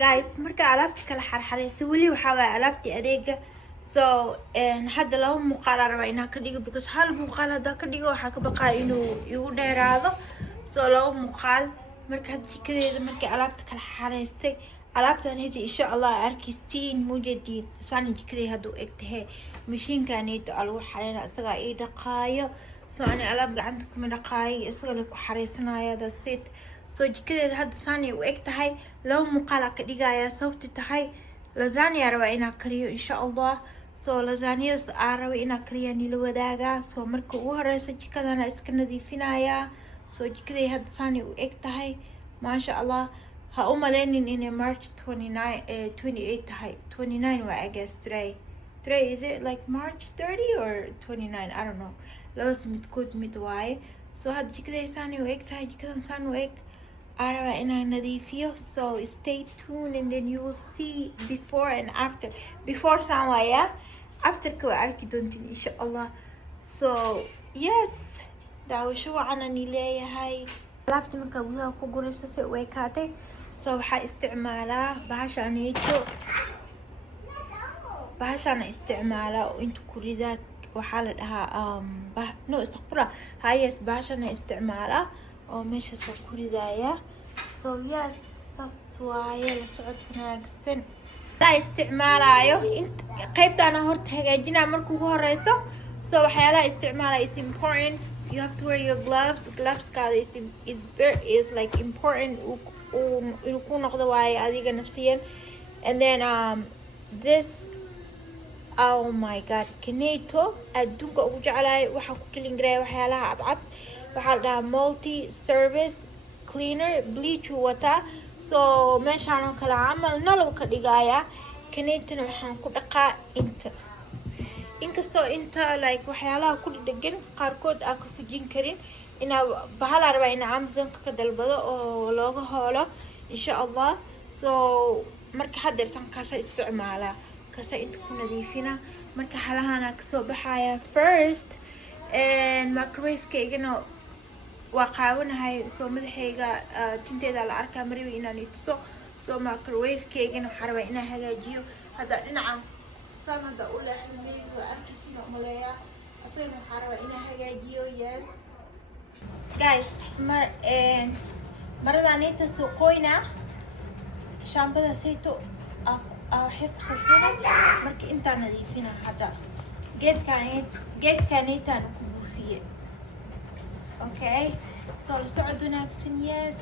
guys marka alaabta kala xarxareysa weli waxaa waay alaabtii adeega so hadda laba muuqaal aan rabaa inaan ka dhigo because hal muuqaal haddaan ka dhigo waxaa ka baqaa inuu igu dheeraado so laba muuqaal marka hadda jikadeeda markay alaabta kala xareystay alaabtaaneyta insha allah arkisiin mujadiin saani jikaday hadduu eg tahay mashiinkaaneyta aa lagu xareyna isagaa ii dhaqaayo so ani alaab gacanta kuma dhaqaayo isaga la ku xareysanaya dasit so jikadeeda hadda saani u eg tahay laba muuqaal aa ka dhigaya sababti tahay lasagna rabaa inaa kariyo insha allah so lasagnadaas aa raba inaa kariyaa nila wadaagaa so marka ugu horeyso jikadana iska nadiifinayaa so jikaday hadda saani u eg tahay maasha allah ha u maleynin inay March 28 tahay 29 waa I guess today is it like March 30 or 29 I don't know labadaas midkood mid waaye so hadda jikaday saani u eg tahay jikadan saan u eg araba inaan nadiifiyo so stay tuned and then you will see before and after before saan waaya afterka waa arki doontiin insha allah so yes daawasho wacan ani leeyahay alaabta markaa gudaha ku gurayso si u ekaatay so waxaa isticmaalaa bahashaana isticmaalaa oo inta kuridaad waxaa la dhahaa no istaqfura hayes bahashana isticmaalaa oo meesha soo kuridaya so yes saas waaye la socod wanaagsan la isticmaalayo qaybtaana horta hagaajinaa marka ugu horeyso so waxyaalaha isticmaalaya is important you have to wear your gloves kaada is like important inuu ku noqdo waaye adiga nafsiyan and then this oh my god kaneeto adduunka ugu jeclahay waxaa ku kelin garaya waxyaalaha cadcad waxaa la dhahaa multi service cleaner bleach wataa so meeshaan oo kale camal nalow ka dhigaya kaneetana waxaan ku dhaqaa inkastoo inta like waxyaalaha ku dhadhagan qaarkood aan ka fujin karin inaa bahala rabaa inaa amazonka ka dalbado oo looga hoolo insha allah so marka haddeertan kaasa isticmaalaa kaasa inta ku nadiifina marka halahaana kasoo baxaya first microwave-kaygana waa qaawanahay soo madaxayga tinteeda la arkaa mariba inaan ituso soo microwave-kaygana waxaa rabaa inaan hagaajiyo hadda dhinacan saan hadda u leexda mariga waa arkaysiina umaleeyaa asagana waxaa rabaa inaan hagaajiyo yes guys maradan inta soo qoyna shaambada sayto waxay kusoo shubay marka intaa nadiifina hadda geedkaanaytaan ku buufiye okay so la socod wanaagsan yes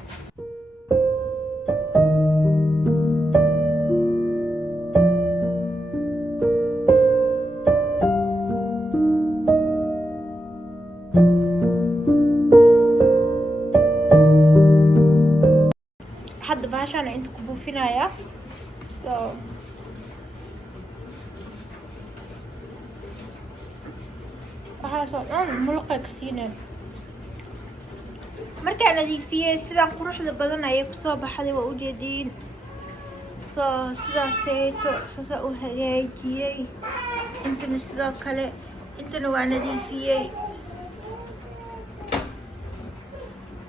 hadda bahashaana inta ku buufinaya so waxaasoo dhan muluqay ka siineen markaa nadiifiyey sidaan quruxda badan ayay kusoo baxday waa ujeediin so sidaaseeto saasaa u hagaajiyey intana sidoo kale intana waa nadiifiyey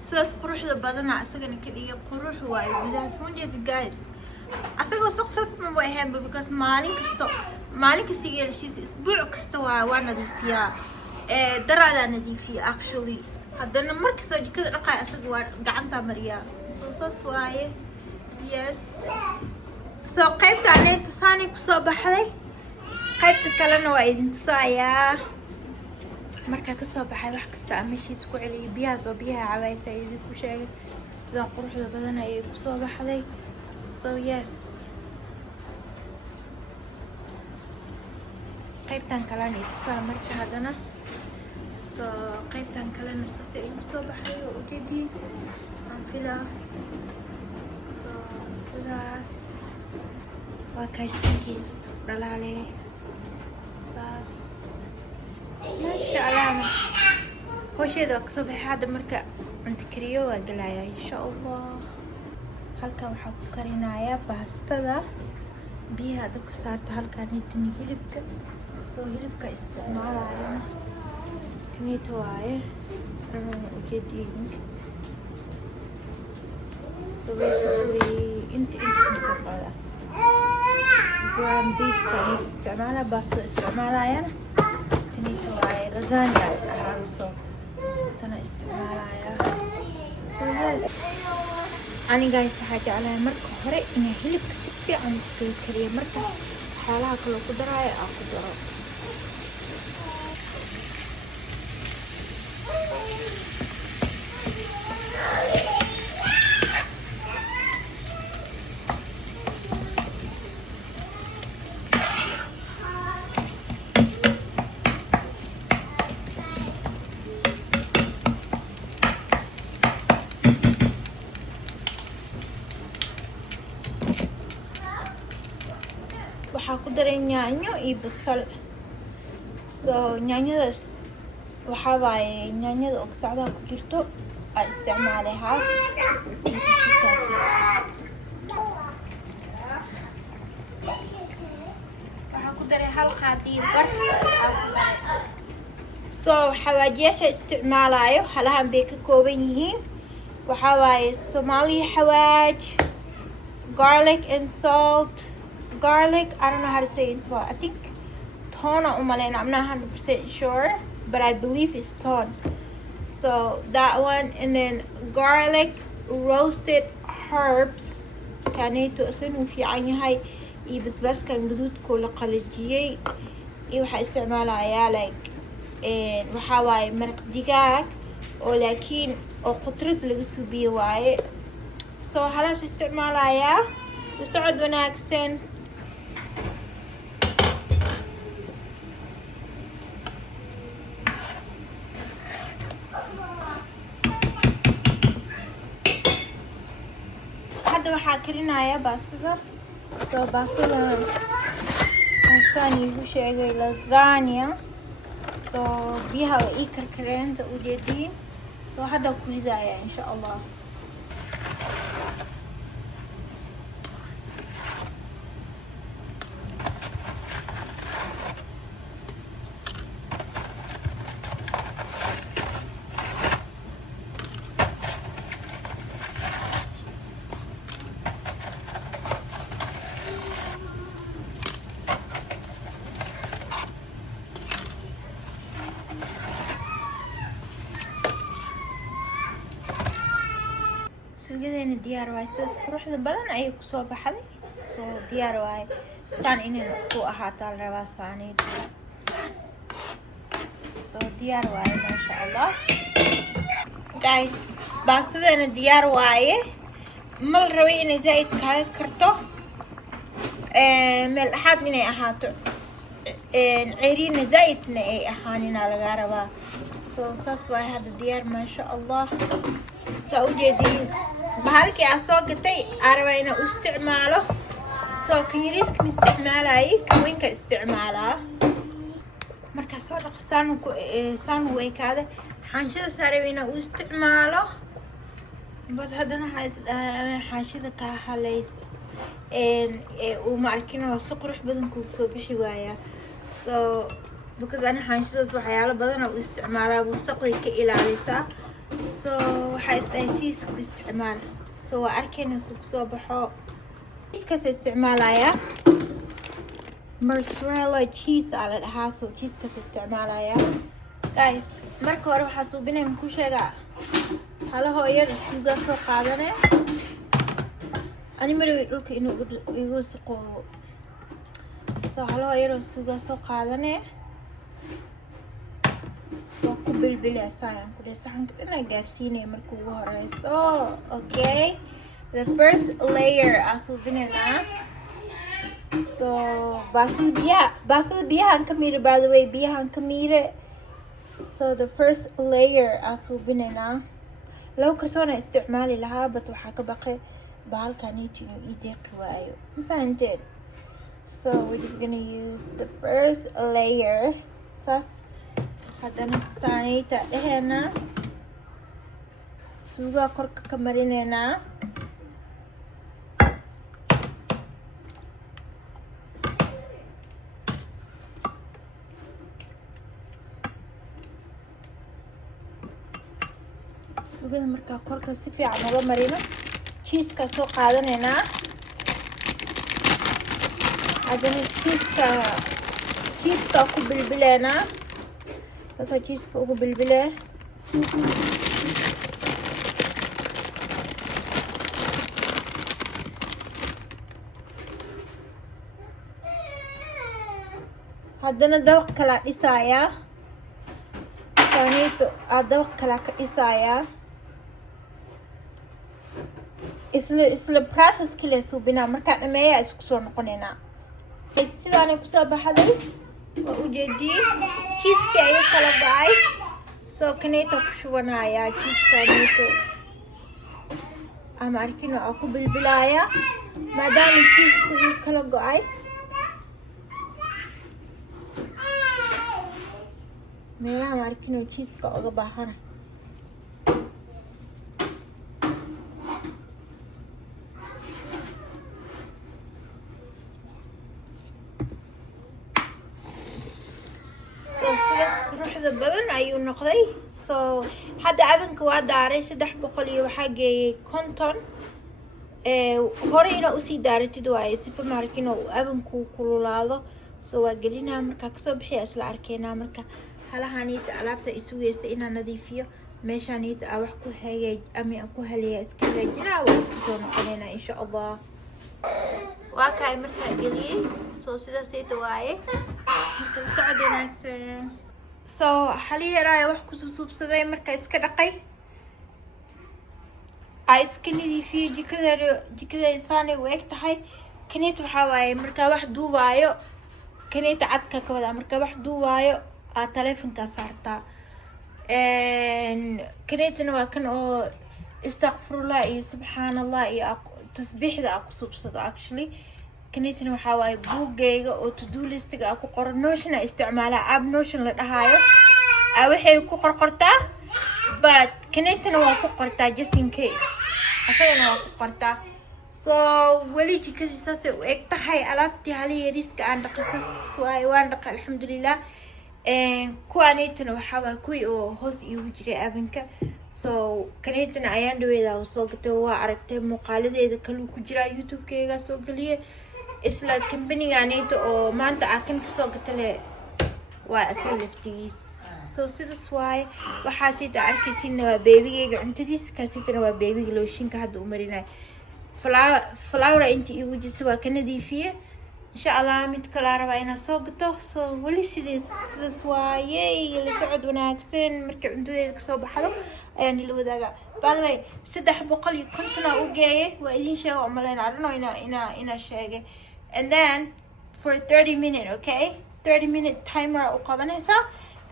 sidaas quruxda badana asagana ka dhigay qurux waayo gudahaas ujeeda guys asagoo success ma way ahaanba because maalin kasta yeelashiisa isbuuc kasta waa nadiifiyaa daraadaa nadiifiya actually haddana markastoo jikada dhaqaay asaga waa gacantaa mariyaa so saas waaye yes so qaybtaaneyta saani kusoo baxday qaybta kalena waa idin tusayaa markaa kasoo baxay wax kasta aan meeshiisa ku celiyay biyahaas oo biyaha cabaysa idinku sheegay sidaan quruxda badan ayay kusoo baxday so yes qaybtan kalena ay tusaa marka haddana so qaybtan kalena saas ay kusoo baxday oo ujeediin aan filaa so sidaas waa kaysankiis dhalaale saas maasha allah hawsheeda waa kasoo baxay hadda marka cunto kariyo waa gelayaa insha allah halkan waxaa ku karinayaa baastada biyaha dabka saarta halkan intani hilibka soo hilibka isticmaalayana kaneeto waaye ujeediinka so basically inta ka badan ground beef كانت استعمالها باستا استعمالها يعني تنيتو هاي لازانيا هذا صو تنا استعمالها يا so yes أنا guys waxaa jeclahay marka hore inay hilibka si fiican iskaga kariyo marka waxyaalaha kale ku daraayo aan ku daro waxaa ku daray yaanyo iyo basal so yaanyadaas waxaa waaye yaanyada oo gasacdaha ku jirto aan isticmaalay haaf waxaa ku daray hal qaadi bar so xawaajiyaasha isticmaalayo halahan bay ka kooban yihiin waxaa waaye Somali xawaaj garlic and salt garlic, I don't know how to say it, but I think ton umalena. I'm not 100% sure, but I believe it's ton. So that one, and then garlic, roasted herbs. كانيتو أصلاً في عيني هاي بس كان جزود كل قلجية وحا استعمالها يا like وحاواي مرق دجاج ولكن أو قطرة لقصو بيه واي so خلاص استعمالها يا وسعد وناكسن waxaa karinaya baastada soo baastada waxaan igu sheegay lasagna soo biyaha way ii karkareen u jeediin soo hadda ku ridaya insha Allah suugadeena diyaar waay sidaas quruxda badan ayay ku soo baxday soo diyaar waay saan inay ku ahaato la rabaa saaniid soo diyaar waay masha Allah guys baastadeena diyaar waaye mal rabay inay zaid kaaga karto meel dhaxaad inay ahaato ceeriina zaidna ay ahaanina laga rabaa soo saas waay hadda diyaar masha Allah soo ujeediin bahalkii aan soo gatay araba inaan u isticmaalo soo kan yariiska isticmaalay kan weynka isticmaalaa markaa soo dhaqsaan ku saan weekaada xaanshida saaraba inaan u isticmaalo bad haddana xaanshida ka halays uu ma arkin oo si qurux badan kugu soo bixi waaya soo because ana xaanshadaas waxyaalo badan oo u isticmaalaa wasaqday ka ilaalisaa so waxaa isdhaysiis ku isticmaal so waa arkayna soo soo baxo cheese isticmaalaya mozzarella cheese ala dhahaa so cheese isticmaalaya guys marka hore waxaa suubinay ku sheega halaho yar suuga soo qaadane ani maray dhulka inuu igu saqo so halaho yar suuga soo qaadane ku bilbili asaan ku deesan kana gaarsiinay markuu ugu horeyso okay the first layer asubinana so basada biyahan kamira by the way biyahan kamira so the first layer asubinana law karsoona isticmaali lahaa but waxaa ka baqay bahalkaniiti inuu ii deeqi waayo fahanteen so we're just gonna use the first layer saas haddana saanayta dhehena suugaa korka ka marineynaa suugada markaa korka si fiican uga marino cheeseka soo qaadanaynaa haddana jiiska ku bilbileena saasoo jiiska ugu bilbilee haddana dabaq kala dhisayaa kaanito dabaq kala ka dhisayaa isla process kale suubinaa markaa dhameeyaa isku soo noqonaynaa sidaanay kusoo baxday waa ujeediyey jiiska ayaa kala dhacay soo kaneeto ku shubanayaa jiiskaneeto ama arkino aa ku bilbilaaya maadaama jiiska uu kala go-ay meelaha ma arkino jiiska oga baahana sidaas quruxda badan ayuu noqday soo hadda adanka waa daaray 300 iyo waxaa geeyay 50 hore inaa usii daaratid waaye sifa ma arkino adanku kululaado soo waa gelinaa markaa kasoo bixiya isla arkeynaa marka halahaaniita alaabta isugeysta inaan nadiifiyo meeshaaniita aa wax ku hagaaj ama aan ku haleeya iska hagaajinaa waa isku soo noqonaynaa insha allah waa kaay markaa geliyey soo sidaasayta waaye marka socod wanaagsan soo xaliyaraaya wax kususuubsaday marka iska dhaqay aa iska nadiifiyey jikada saanay u eg tahay kaneet waxaa waaye markaa wax duubaayo kaneeta cadka ka wada markaa wax duubaayo aa taleefonkaa saartaa kaneetana waa kan oo istakfirullah iyo subxaanallah iyo tasbiixda aa ku subsado actually kaneetana waxaa waaye buugayga oo to-do listiga aa ku qoran notion aa isticmaalaa app notion la dhahaayo aa waxay ku qorqortaa but kaneetana waa ku qortaa just in case asagana waa ku qortaa soo weli jikadii saasay u eg tahay alaabtii haliya yariiska aan dhaqisas waaye waan dhaqa alxamdulilah kuwaaneytana waxaa waa kuwii oo hoos iigu jiray abinka soo kaneetana ayaan dhaweedaa soo gatay waa aragtay muuqaaladeeda kaluu ku jiraa youtube-keyga soo geliye isla kambanigaaneyta oo maanta aa kan kasoo gatale waa asal laftigiis soo sidaas waaye waxaasayta arkaysiina waa beebigeyga cuntadiisa kaasaytana waa beebiga looshinka hadda u marinayo flower inta iigu jirta waa ka nadiifiye insha allah mid kala rabaa inaa soo gato soo weli sidaas waaye la socod wanaagsan markii cuntadeeda kasoo baxdo ayaan ila wadaagaa by the way 350 aa u geeyay waa idin sheega umaleynaa I don't know inaa sheegay and then for 30 minutes okay 30 minute timer u qabanaysaa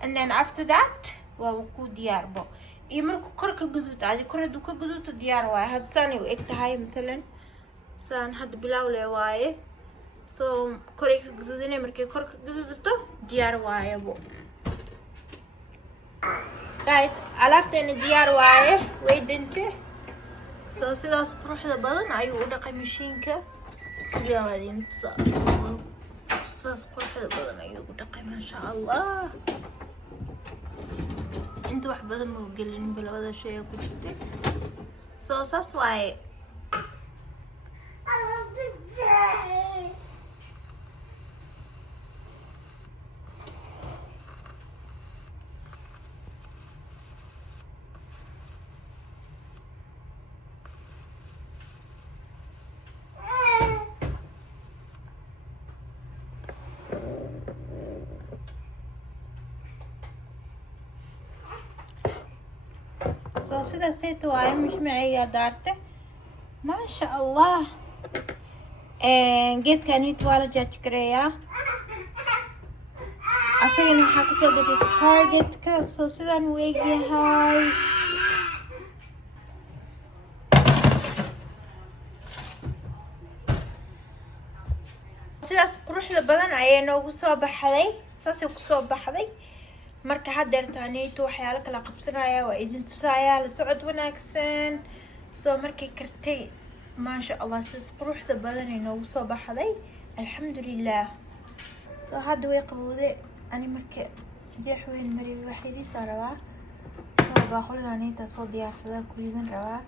and then after that waa ku diyaarbo iyo markuu kor ka guduuto adi kor hadduu ka guduuto diyaar waaye hadda saanay u eg tahay matalan saan hadda bilaaw le waaye soo koray ka guduudinay markay kor ka guduudato diyaar waayebo guys alaabteena diyaar waaye way dinte soo sidaas quruxda badan ayuu u dhaqay mashiinka sidaa waadinta saas quruxda badan ayuu u dhaqay maasha allah inta wax badan ma gelin labada shay ku jirtay soo saas waaye soo sidaasayta waaye mishmaceygaa daarte maasha allah geedkanita waa la jaajgareeyaa asagana waxaa kasoo gatay targetka soo sidaan u egyahay sidaas quruxda badan ayay noogu soo baxday saasay kusoo baxday marka haddeertaaneyto waxyaalo kala qabsanaya waa idin tusayaa la socod wanaagsan soo markay kartay maasha allah sidaas quruxda badan ay noogu soo baxday alxamdulilah soo hadda way qabowday ani marka jeex weyn maribi wax yariisaa rabaa soo baaqolidaaneyta soo diyaarsadaa ku ridan rabaa